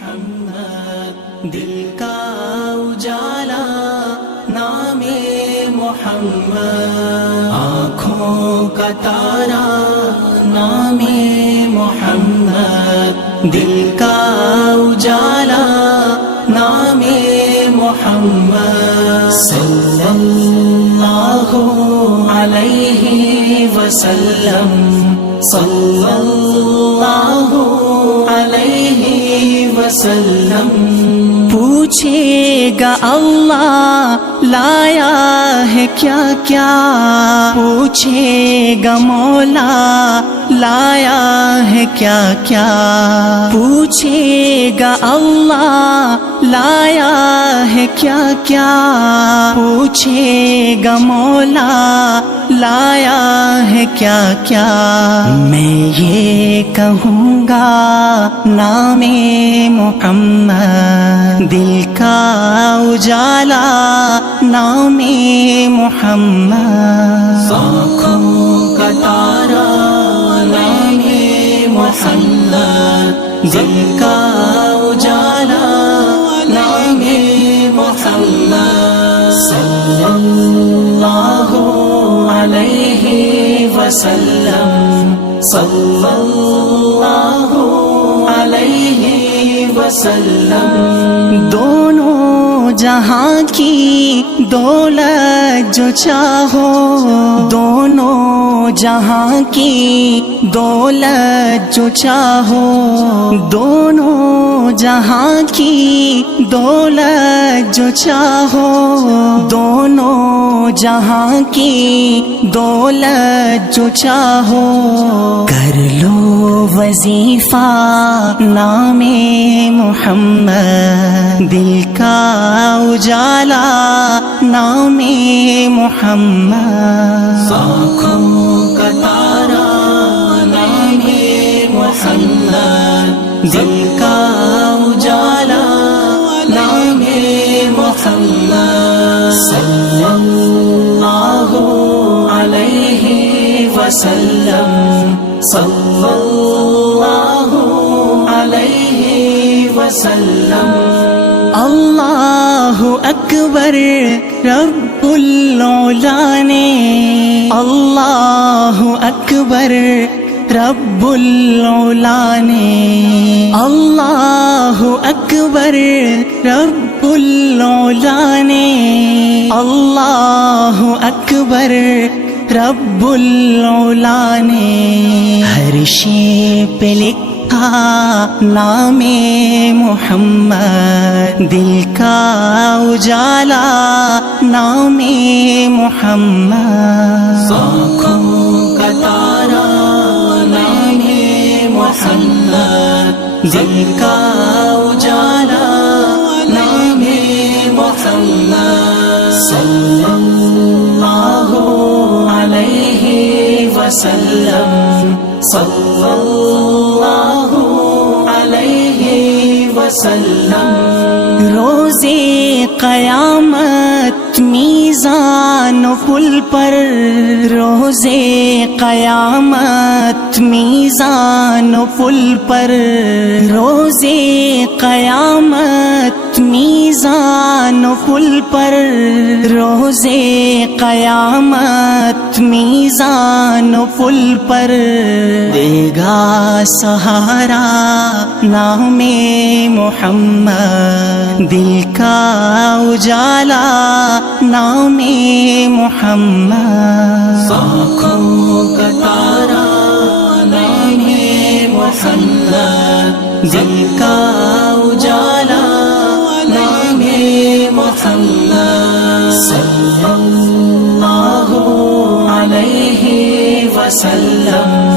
محمد دل کا اجالا نام محمد آنکھوں کا تارا نام محمد دل کا اجالا نام محمد صلی اللہ علیہ وسلم صلی اللہ علیہ وسلم پوچھے گا اللہ لایا ہے کیا کیا پوچھے گا مولا لایا ہے کیا کیا پوچھے گا اللہ لایا ہے کیا کیا پوچھے گا مولا لایا ہے کیا کیا میں یہ کہوں گا نام محمد دل کا اجالا نام محمد آنکھوں کا تارا نام محمد دل کا اجالا نام محمد صلی اللہ علیہ وسلم صلی اللہ علیہ وسلم دونوں جہاں کی دولت جو چاہو دونوں جہاں کی دولت جو چاہو دونوں جہاں کی دولت جو چاہو دونوں جہاں کی دولت جو چاہو کر لو وظیفہ نام محمد دل کا اجالا نام محمد آنکھوں کا تارا نام محمد دل کا اجالا نام محمد صلی اللہ علیہ وسلم صلی اللہ علیہ وسلم اللہ اکبر رب العلا نے اللہ اکبر رب العلا نے اللہ اکبر رب العلا نے اللہ اکبر رب العلا نے ہر شے پہ لکھا نام محمد دل کا اجالا نام محمد آنکھوں کا تارا نام محمد دل کا اجالا نام محمد صلی اللہ علیہ وسلم صلی اللہ علیہ وسلم روز قیامت میزان و پل پر روز قیامت میزان و پل پر روز قیامت میزان و پل پر روز قیامت میزان و پل پر دے گا سہارا نام محمد دل کا اجالا نام محمد آنکھوں کا تارا نام محمد دل کا اجالا نام محمد صلی اللہ علیہ وسلم